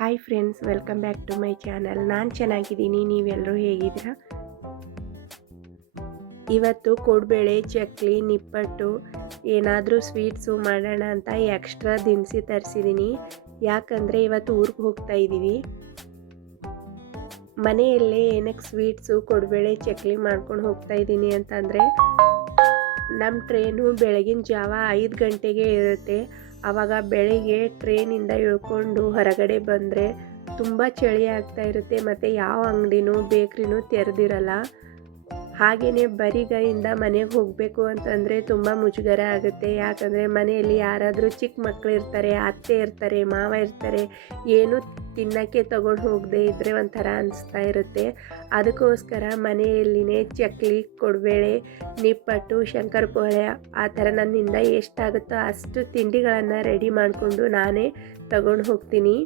Hi friends welcome back to my channel ನಾನು ಚೆನ್ನಾಗಿದ್ದೀನಿ ನೀವೆಲ್ಲರೂ ಹೇಗಿದ್ದೀರಾ? ಇವತ್ತು ಕೊಡಬೇಳೆ, ಚಕ್ಲಿ, ನಿಪ್ಪಟ್ಟು, ಏನಾದರೂ ಸ್ವೀಟ್ಸು ಮಾಡೋಣ ಅಂತ ಎಕ್ಸ್ಟ್ರಾ ದಿನಸಿ ತರಿಸಿದ್ದೀನಿ. ಯಾಕಂದರೆ ಇವತ್ತು ಊರಿಗೆ ಹೋಗ್ತಾ ಇದ್ದೀವಿ. ಮನೆಯಲ್ಲೇ ಏನಕ್ಕೆ ಸ್ವೀಟ್ಸು, ಕೊಡಬೇಳೆ, ಚಕ್ಲಿ ಮಾಡ್ಕೊಂಡು ಹೋಗ್ತಾ ಇದ್ದೀನಿ ಅಂತಂದರೆ ನಮ್ಮ ಟ್ರೈನು ಬೆಳಗಿನ ಜಾವ ಐದು ಗಂಟೆಗೆ ಇರುತ್ತೆ. ಆವಾಗ ಬೆಳಿಗ್ಗೆ ಟ್ರೈನಿಂದ ಇಳ್ಕೊಂಡು ಹೊರಗಡೆ ಬಂದರೆ ತುಂಬ ಚಳಿ ಆಗ್ತಾ ಇರುತ್ತೆ, ಮತ್ತು ಯಾವ ಅಂಗಡಿನೂ, ಬೇಕ್ರಿನೂ ತೆರೆದಿರಲ್ಲ. ಹಾಗೆಯೇ ಬರಿಗೈಯಿಂದ ಮನೆಗೆ ಹೋಗಬೇಕು ಅಂತಂದರೆ ತುಂಬ ಮುಜುಗರ ಆಗುತ್ತೆ. ಯಾಕಂದರೆ ಮನೆಯಲ್ಲಿ ಯಾರಾದರೂ ಚಿಕ್ಕ ಮಕ್ಕಳು ಇರ್ತಾರೆ, ಅತ್ತೆ ಇರ್ತಾರೆ, ಮಾವ ಇರ್ತಾರೆ, ಏನು ತಿನ್ನೋಕ್ಕೆ ತಗೊಂಡು ಹೋಗದೆ ಇದ್ದರೆ ಒಂಥರ ಅನಿಸ್ತಾ ಇರುತ್ತೆ. ಅದಕ್ಕೋಸ್ಕರ ಮನೆಯಲ್ಲಿನೇ ಚಕ್ಲಿ, ಕೊಡಬೇಳೆ, ನಿಪ್ಪಟ್ಟು, ಶಂಕರಪೊಳೆ ಆ ಥರ ನನ್ನಿಂದ ಎಷ್ಟಾಗುತ್ತೋ ಅಷ್ಟು ತಿಂಡಿಗಳನ್ನು ರೆಡಿ ಮಾಡಿಕೊಂಡು ನಾನೇ ತಗೊಂಡು ಹೋಗ್ತೀನಿ.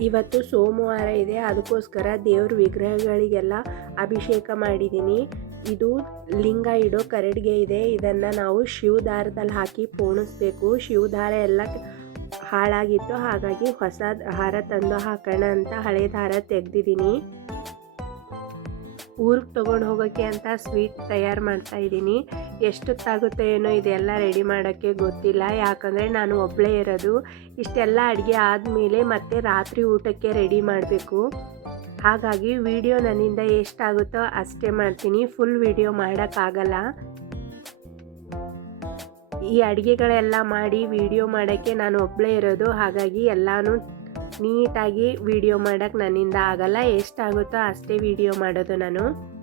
ಇವತ್ತು ಸೋಮವಾರ ಇದೆ, ಅದಕ್ಕೋಸ್ಕರ ದೇವ್ರ ವಿಗ್ರಹಗಳಿಗೆಲ್ಲ ಅಭಿಷೇಕ ಮಾಡಿದ್ದೀನಿ. ಇದು ಲಿಂಗ ಇಡೋ ಕರಡಿಗೆ ಇದೆ, ಇದನ್ನು ನಾವು ಶಿವ ದಾರದಲ್ಲಿ ಹಾಕಿ ಪೋಣಿಸ್ಬೇಕು. ಶಿವ ದಾರ ಎಲ್ಲ ಹಾಳಾಗಿತ್ತು, ಹಾಗಾಗಿ ಹೊಸ ಹಾರ ತಂದು ಹಾಕೋಣ ಅಂತ ಹಳೆ ದಾರ ತೆಗ್ದಿದ್ದೀನಿ. ಊರಿಗೆ ತೊಗೊಂಡು ಹೋಗೋಕ್ಕೆ ಅಂತ ಸ್ವೀಟ್ ತಯಾರು ಮಾಡ್ತಾ ಇದ್ದೀನಿ. ಎಷ್ಟೊತ್ತಾಗುತ್ತೆ ಏನೋ ಇದೆಲ್ಲ ರೆಡಿ ಮಾಡೋಕ್ಕೆ ಗೊತ್ತಿಲ್ಲ. ಯಾಕಂದರೆ ನಾನು ಒಬ್ಬಳೇ ಇರೋದು. ಇಷ್ಟೆಲ್ಲ ಅಡುಗೆ ಆದಮೇಲೆ ಮತ್ತೆ ರಾತ್ರಿ ಊಟಕ್ಕೆ ರೆಡಿ ಮಾಡಬೇಕು. ಹಾಗಾಗಿ ವಿಡಿಯೋ ನನ್ನಿಂದ ಎಷ್ಟಾಗುತ್ತೋ ಅಷ್ಟೇ ಮಾಡ್ತೀನಿ. ಫುಲ್ ವಿಡಿಯೋ ಮಾಡೋಕ್ಕಾಗಲ್ಲ. ಈ ಅಡುಗೆಗಳೆಲ್ಲ ಮಾಡಿ ವಿಡಿಯೋ ಮಾಡೋಕ್ಕೆ ನಾನು ಒಬ್ಬಳೇ ಇರೋದು. ಹಾಗಾಗಿ ಎಲ್ಲನೂ ನೀಟಾಗಿ ವಿಡಿಯೋ ಮಾಡೋಕ್ಕೆ ನನ್ನಿಂದ ಆಗಲ್ಲ. ಎಷ್ಟಾಗುತ್ತೋ ಅಷ್ಟೇ ವಿಡಿಯೋ ಮಾಡೋದು ನಾನು.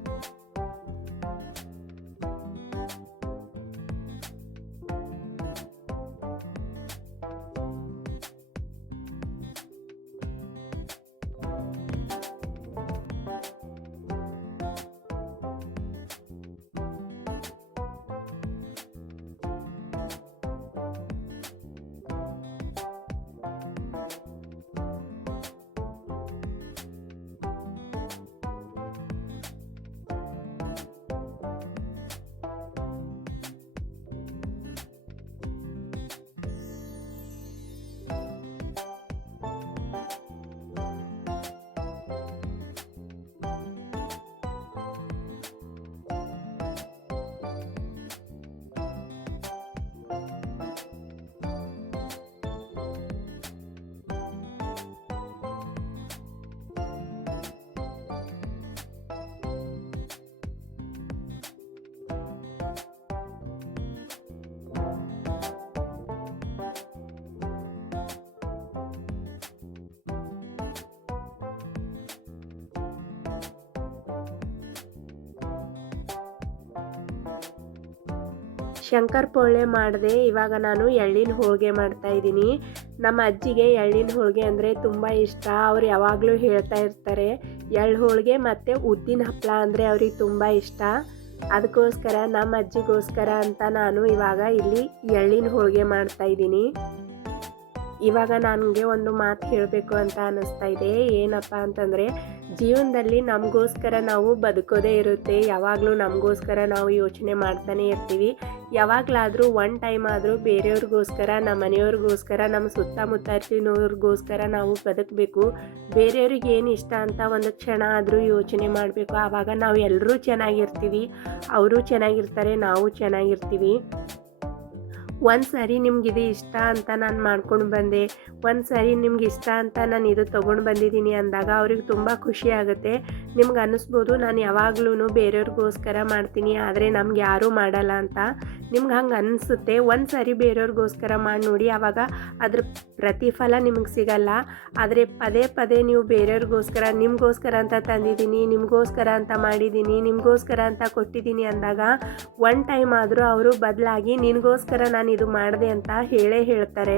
ಶಂಕರ್ ಪೋಳೆ ಮಾಡಿದೆ, ಇವಾಗ ನಾನು ಎಳ್ಳಿನ ಹೋಳಿಗೆ ಮಾಡ್ತಾ ಇದ್ದೀನಿ. ನಮ್ಮ ಅಜ್ಜಿಗೆ ಎಳ್ಳಿನ ಹೋಳಿಗೆ ಅಂದರೆ ತುಂಬ ಇಷ್ಟ. ಅವ್ರು ಯಾವಾಗಲೂ ಹೇಳ್ತಾ ಇರ್ತಾರೆ, ಎಳ್ಳು ಹೋಳಿಗೆ ಮತ್ತು ಉದ್ದಿನ ಹಪ್ಪಳ ಅಂದರೆ ಅವ್ರಿಗೆ ತುಂಬ ಇಷ್ಟ. ಅದಕ್ಕೋಸ್ಕರ, ನಮ್ಮ ಅಜ್ಜಿಗೋಸ್ಕರ ಅಂತ ನಾನು ಇವಾಗ ಇಲ್ಲಿ ಎಳ್ಳಿನ ಹೋಳಿಗೆ ಮಾಡ್ತಾ ಇದ್ದೀನಿ. ಇವಾಗ ನನಗೆ ಒಂದು ಮಾತು ಹೇಳಬೇಕು ಅಂತ ಅನ್ನಿಸ್ತಾ ಇದೆ. ಏನಪ್ಪ ಅಂತಂದರೆ, ಜೀವನದಲ್ಲಿ ನಮಗೋಸ್ಕರ ನಾವು ಬದುಕೋದೇ ಇರುತ್ತೆ. ಯಾವಾಗಲೂ ನಮಗೋಸ್ಕರ ನಾವು ಯೋಚನೆ ಮಾಡ್ತಾನೆ ಇರ್ತೀವಿ. ಯಾವಾಗಲಾದರೂ ಒನ್ ಟೈಮ್ ಆದರೂ ಬೇರೆಯವ್ರಿಗೋಸ್ಕರ, ನಮ್ಮ ಮನೆಯವ್ರಿಗೋಸ್ಕರ, ನಮ್ಮ ಸುತ್ತಮುತ್ತ ಸುತ್ತಮುತ್ತಲಿನವ್ರಿಗೋಸ್ಕರ ನಾವು ಬದುಕಬೇಕು. ಬೇರೆಯವ್ರಿಗೆ ಏನು ಇಷ್ಟ ಅಂತ ಒಂದು ಕ್ಷಣ ಆದರೂ ಯೋಚನೆ ಮಾಡಬೇಕು. ಆವಾಗ ನಾವು ಎಲ್ಲರೂ ಚೆನ್ನಾಗಿರ್ತೀವಿ. ಅವರು ಚೆನ್ನಾಗಿರ್ತಾರೆ, ನಾವು ಚೆನ್ನಾಗಿರ್ತೀವಿ. ಒಂದು ಸಾರಿ ನಿಮ್ಗೆ ಇದು ಇಷ್ಟ ಅಂತ ನಾನು ಮಾಡ್ಕೊಂಡು ಬಂದೆ, ಒಂದು ಸಾರಿ ನಿಮ್ಗೆ ಇಷ್ಟ ಅಂತ ನಾನು ಇದು ತೊಗೊಂಡು ಬಂದಿದ್ದೀನಿ ಅಂದಾಗ ಅವ್ರಿಗೆ ತುಂಬ ಖುಷಿ ಆಗುತ್ತೆ. ನಿಮ್ಗೆ ಅನ್ನಿಸ್ಬೋದು ನಾನು ಯಾವಾಗ್ಲೂ ಬೇರೆಯವ್ರಿಗೋಸ್ಕರ ಮಾಡ್ತೀನಿ, ಆದರೆ ನಮ್ಗೆ ಯಾರೂ ಮಾಡಲ್ಲ ಅಂತ. ನಿಮ್ಗೆ ಹಂಗೆ ಅನಿಸುತ್ತೆ, ಒಂದು ಸಾರಿ ಬೇರೆಯವ್ರಿಗೋಸ್ಕರ ಮಾಡಿ ನೋಡಿ ಆವಾಗ ಅದ್ರ ಪ್ರತಿಫಲ ನಿಮಗೆ ಸಿಗಲ್ಲ. ಆದರೆ ಪದೇ ಪದೇ ನೀವು ಬೇರೆಯವ್ರಿಗೋಸ್ಕರ, ನಿಮಗೋಸ್ಕರ ಅಂತ ತಂದಿದ್ದೀನಿ ನಿಮಗೋಸ್ಕರ ಅಂತ ಮಾಡಿದ್ದೀನಿ ನಿಮಗೋಸ್ಕರ ಅಂತ ಕೊಟ್ಟಿದ್ದೀನಿ ಅಂದಾಗ ಒನ್ ಟೈಮ್ ಆದರೂ ಅವರು ಬದಲಾಗಿ ನಿನಗೋಸ್ಕರ ನಾನು ಇದು ಮಾಡಿದೆ ಅಂತ ಹೇಳೇ ಹೇಳ್ತಾರೆ.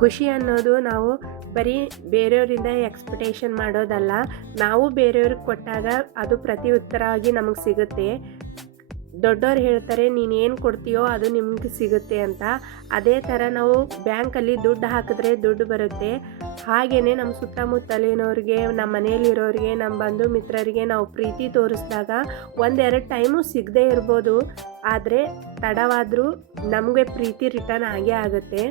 ಖುಷಿ ಅನ್ನೋದು ನಾವು ಬರೀ ಬೇರೆಯವರಿಂದ ಎಕ್ಸ್ಪೆಕ್ಟೇಷನ್ ಮಾಡೋದಲ್ಲ, ನಾವು ಬೇರೆಯವ್ರಿಗೆ ಕೊಟ್ಟಾಗ ಅದು ಪ್ರತಿ ಉತ್ತರವಾಗಿ ನಮಗೆ ಸಿಗುತ್ತೆ. ದೊಡ್ಡವ್ರು ಹೇಳ್ತಾರೆ, ನೀನು ಏನು ಕೊಡ್ತೀಯೋ ಅದು ನಿಮ್ಗೆ ಸಿಗುತ್ತೆ ಅಂತ. ಅದೇ ಥರ ನಾವು ಬ್ಯಾಂಕಲ್ಲಿ ದುಡ್ಡು ಹಾಕಿದ್ರೆ ದುಡ್ಡು ಬರುತ್ತೆ. ಹಾಗೆಯೇ ನಮ್ಮ ಸುತ್ತಮುತ್ತಲಿನವ್ರಿಗೆ ನಮ್ಮ ಮನೆಯಲ್ಲಿರೋರಿಗೆ ನಮ್ಮ ಬಂಧು ಮಿತ್ರರಿಗೆ ನಾವು ಪ್ರೀತಿ ತೋರಿಸಿದಾಗ ಒಂದೆರಡು ಟೈಮು ಸಿಗದೇ ಇರ್ಬೋದು. ಆದರೆ ತಡವಾದರೂ ನಮಗೆ ಪ್ರೀತಿ ರಿಟರ್ನ್ ಆಗೇ ಆಗುತ್ತೆ.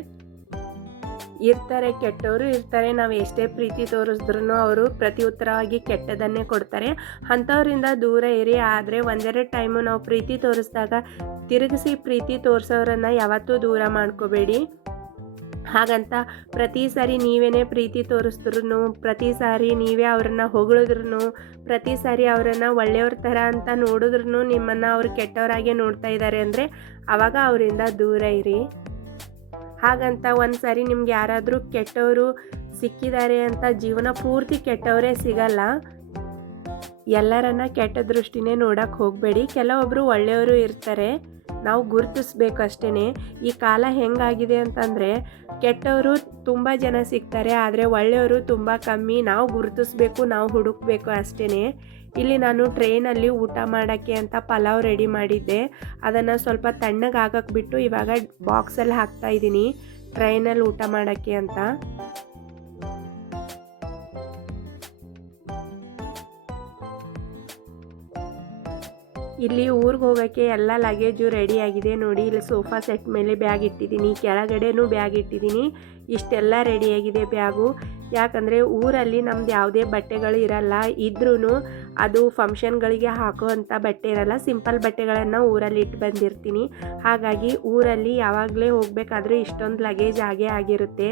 ಇರ್ತಾರೆ, ಕೆಟ್ಟವರು ಇರ್ತಾರೆ, ನಾವು ಎಷ್ಟೇ ಪ್ರೀತಿ ತೋರಿಸಿದ್ರು ಅವರು ಪ್ರತಿ ಉತ್ತರವಾಗಿ ಕೆಟ್ಟದನ್ನೇ ಕೊಡ್ತಾರೆ. ಅಂಥವ್ರಿಂದ ದೂರ ಇರಿ, ಆದರೆ ಒಂದೆರಡು ಟೈಮು ನಾವು ಪ್ರೀತಿ ತೋರಿಸಿದಾಗ ತಿರುಗಿಸಿ ಪ್ರೀತಿ ತೋರಿಸೋರನ್ನು ಯಾವತ್ತೂ ದೂರ ಮಾಡ್ಕೋಬೇಡಿ. ಹಾಗಂತ ಪ್ರತಿ ಸಾರಿ ನೀವೇನೇ ಪ್ರೀತಿ ತೋರಿಸಿದ್ರು ಪ್ರತಿ ಸಾರಿ ನೀವೇ ಅವ್ರನ್ನ ಹೊಗಳಿದ್ರು ಪ್ರತಿ ಸಾರಿ ಅವರನ್ನು ಒಳ್ಳೆಯವ್ರ ಥರ ಅಂತ ನೋಡಿದ್ರು ನಿಮ್ಮನ್ನು ಅವ್ರು ಕೆಟ್ಟವರಾಗೆ ನೋಡ್ತಾ ಇದ್ದಾರೆ ಅಂದರೆ ಅವಾಗ ಅವರಿಂದ ದೂರ ಇರಿ. ಹಾಗಂತ ಒಂದು ನಿಮ್ಗೆ ಯಾರಾದರೂ ಕೆಟ್ಟವರು ಸಿಕ್ಕಿದ್ದಾರೆ ಅಂತ ಜೀವನ ಪೂರ್ತಿ ಕೆಟ್ಟವರೇ ಸಿಗಲ್ಲ. ಎಲ್ಲರನ್ನ ಕೆಟ್ಟ ದೃಷ್ಟಿನೇ ನೋಡಕ್ಕೆ ಹೋಗಬೇಡಿ. ಕೆಲವೊಬ್ಬರು ಒಳ್ಳೆಯವರು ಇರ್ತಾರೆ. ನಾವು ಗುರುತಿಸ್ಬೇಕಷ್ಟೇ ಈ ಕಾಲ ಹೆಂಗಾಗಿದೆ ಅಂತಂದರೆ ಕೆಟ್ಟವರು ತುಂಬ ಜನ ಸಿಗ್ತಾರೆ, ಆದರೆ ಒಳ್ಳೆಯವರು ತುಂಬ ಕಮ್ಮಿ. ನಾವು ಗುರುತಿಸ್ಬೇಕು, ನಾವು ಹುಡುಕ್ಬೇಕು ಅಷ್ಟೇ ಇಲ್ಲಿ ನಾನು ಟ್ರೈನಲ್ಲಿ ಊಟ ಮಾಡೋಕ್ಕೆ ಅಂತ ಪಲಾವ್ ರೆಡಿ ಮಾಡಿದ್ದೆ. ಅದನ್ನು ಸ್ವಲ್ಪ ತಣ್ಣಗೆ ಹಾಕಕ್ಕೆ ಬಿಟ್ಟು ಇವಾಗ ಬಾಕ್ಸಲ್ಲಿ ಹಾಕ್ತಾ ಇದ್ದೀನಿ, ಟ್ರೈನಲ್ಲಿ ಊಟ ಮಾಡೋಕ್ಕೆ ಅಂತ. ಇಲ್ಲಿ ಊರಿಗೆ ಹೋಗೋಕ್ಕೆ ಎಲ್ಲ ಲಗೇಜು ಆಗಿದೆ ನೋಡಿ. ಇಲ್ಲಿ ಸೋಫಾ ಸೆಟ್ ಮೇಲೆ ಬ್ಯಾಗ್ ಇಟ್ಟಿದ್ದೀನಿ. ಕೆಳಗಡೆನೂ ಬ್ಯಾಗ್ ಇಟ್ಟಿದ್ದೀನಿ. ಇಷ್ಟೆಲ್ಲ ರೆಡಿಯಾಗಿದೆ ಬ್ಯಾಗು ಯಾಕಂದರೆ ಊರಲ್ಲಿ ನಮ್ದು ಯಾವುದೇ ಬಟ್ಟೆಗಳು ಇರಲ್ಲ. ಇದ್ರೂ ಅದು ಫಂಕ್ಷನ್ಗಳಿಗೆ ಹಾಕುವಂಥ ಬಟ್ಟೆ ಇರಲ್ಲ. ಸಿಂಪಲ್ ಬಟ್ಟೆಗಳನ್ನು ಊರಲ್ಲಿ ಇಟ್ಟು ಬಂದಿರ್ತೀನಿ. ಹಾಗಾಗಿ ಊರಲ್ಲಿ ಯಾವಾಗಲೇ ಹೋಗಬೇಕಾದ್ರೆ ಇಷ್ಟೊಂದು ಲಗೇಜ್ ಆಗೇ ಆಗಿರುತ್ತೆ.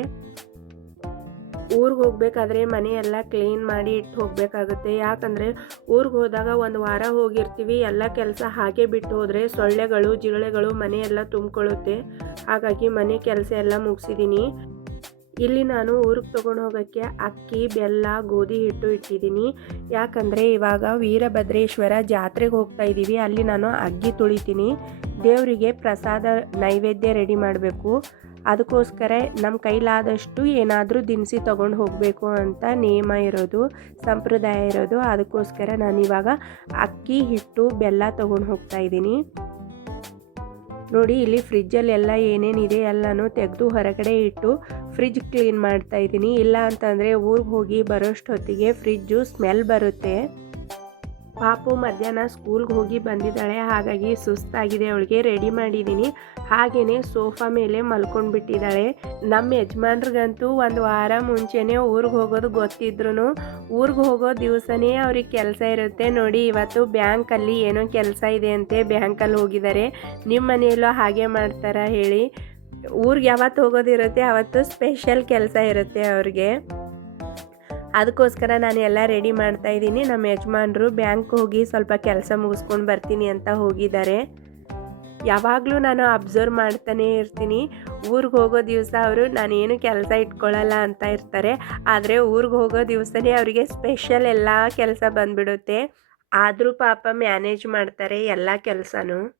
ಊರಿಗೆ ಹೋಗ್ಬೇಕಾದ್ರೆ ಮನೆಯೆಲ್ಲ ಕ್ಲೀನ್ ಮಾಡಿ ಇಟ್ಟು ಹೋಗಬೇಕಾಗುತ್ತೆ. ಯಾಕಂದರೆ ಊರಿಗೆ ಹೋದಾಗ ಒಂದು ವಾರ ಹೋಗಿರ್ತೀವಿ, ಎಲ್ಲ ಕೆಲಸ ಹಾಗೆ ಬಿಟ್ಟು ಹೋದರೆ ಸೊಳ್ಳೆಗಳು, ಜಿರಳೆಗಳು ಮನೆಯೆಲ್ಲ ತುಂಬಿಕೊಳ್ಳುತ್ತೆ. ಹಾಗಾಗಿ ಮನೆ ಕೆಲಸ ಎಲ್ಲ ಮುಗಿಸಿದ್ದೀನಿ ಇಲ್ಲಿ ನಾನು ಊರಿಗೆ ತೊಗೊಂಡು ಹೋಗೋಕ್ಕೆ ಅಕ್ಕಿ, ಬೆಲ್ಲ, ಗೋಧಿ ಹಿಟ್ಟು ಇಟ್ಟಿದ್ದೀನಿ ಯಾಕಂದರೆ ಇವಾಗ ವೀರಭದ್ರೇಶ್ವರ ಜಾತ್ರೆಗೆ ಹೋಗ್ತಾ ಇದ್ದೀವಿ ಅಲ್ಲಿ ನಾನು ಅಗ್ಗಿ ತುಳಿತೀನಿ. ದೇವರಿಗೆ ಪ್ರಸಾದ ನೈವೇದ್ಯ ರೆಡಿ ಮಾಡಬೇಕು. ಅದಕ್ಕೋಸ್ಕರ ನಮ್ಮ ಕೈಲಾದಷ್ಟು ಏನಾದರೂ ದಿನಸಿ ತೊಗೊಂಡು ಹೋಗಬೇಕು ಅಂತ ನಿಯಮ ಇರೋದು, ಸಂಪ್ರದಾಯ ಇರೋದು. ಅದಕ್ಕೋಸ್ಕರ ನಾನು ಇವಾಗ ಅಕ್ಕಿ, ಹಿಟ್ಟು, ಬೆಲ್ಲ ತೊಗೊಂಡು ಹೋಗ್ತಾ ಇದ್ದೀನಿ. ನೋಡಿ, ಇಲ್ಲಿ ಫ್ರಿಜ್ಜಲ್ಲಿ ಎಲ್ಲ ಏನೇನಿದೆ ಎಲ್ಲನೂ ತೆಗೆದು ಹೊರಗಡೆ ಇಟ್ಟು ಫ್ರಿಜ್ ಕ್ಲೀನ್ ಮಾಡ್ತಾ ಇದ್ದೀನಿ. ಇಲ್ಲ ಅಂತಂದರೆ ಊರಿಗೆ ಹೋಗಿ ಬರೋಷ್ಟೊತ್ತಿಗೆ ಫ್ರಿಜ್ಜು ಸ್ಮೆಲ್ ಬರುತ್ತೆ. ಪಾಪು ಮಧ್ಯಾಹ್ನ ಸ್ಕೂಲ್ಗೆ ಹೋಗಿ ಬಂದಿದ್ದಾಳೆ. ಹಾಗಾಗಿ ಸುಸ್ತಾಗಿದೆ. ಅವಳಿಗೆ ರೆಡಿ ಮಾಡಿದ್ದೀನಿ ಹಾಗೆಯೇ ಸೋಫಾ ಮೇಲೆ ಮಲ್ಕೊಂಡ್ಬಿಟ್ಟಿದ್ದಾಳೆ. ನಮ್ಮ ಯಜಮಾನ್ರಿಗಂತೂ ಒಂದು ವಾರ ಮುಂಚೆನೇ ಊರಿಗೆ ಹೋಗೋದು ಗೊತ್ತಿದ್ರು ಊರಿಗೆ ಹೋಗೋ ದಿವಸನೇ ಅವ್ರಿಗೆ ಕೆಲಸ ಇರುತ್ತೆ. ನೋಡಿ, ಇವತ್ತು ಬ್ಯಾಂಕಲ್ಲಿ ಏನೋ ಕೆಲಸ ಇದೆ ಅಂತೆ ಬ್ಯಾಂಕಲ್ಲಿ ಹೋಗಿದ್ದಾರೆ. ನಿಮ್ಮ ಮನೆಯಲ್ಲೂ ಹಾಗೆ ಮಾಡ್ತಾರಾ ಹೇಳಿ. ಊರಿಗೆ ಯಾವತ್ತು ಹೋಗೋದಿರುತ್ತೆ? ಅವತ್ತು ಸ್ಪೆಷಲ್ ಕೆಲಸ ಇರುತ್ತೆ ಅವ್ರಿಗೆ. ಅದಕ್ಕೋಸ್ಕರ ನಾನು ಎಲ್ಲ ರೆಡಿ ಮಾಡ್ತಾ ಇದ್ದೀನಿ. ನಮ್ಮ ಯಜಮಾನರು ಬ್ಯಾಂಕ್ ಹೋಗಿ ಸ್ವಲ್ಪ ಕೆಲಸ ಮುಗಿಸ್ಕೊಂಡು ಬರ್ತೀನಿ ಅಂತ ಹೋಗಿದ್ದಾರೆ. ಯಾವಾಗಲೂ ನಾನು ಅಬ್ಸರ್ವ್ ಮಾಡ್ತಾನೆ ಇರ್ತೀನಿ. ಊರಿಗೆ ಹೋಗೋ ದಿವಸ ಅವರು ನಾನೇನು ಕೆಲಸ ಇಟ್ಕೊಳ್ಳಲ್ಲ ಅಂತ ಇರ್ತಾರೆ. ಆದರೆ ಊರಿಗೆ ಹೋಗೋ ದಿವಸನೇ ಅವರಿಗೆ ಸ್ಪೆಷಲ್ ಎಲ್ಲ ಕೆಲಸ ಬಂದ್ಬಿಡುತ್ತೆ. ಆದರೂ ಪಾಪ ಮ್ಯಾನೇಜ್ ಮಾಡ್ತಾರೆ ಎಲ್ಲ ಕೆಲಸನೂ.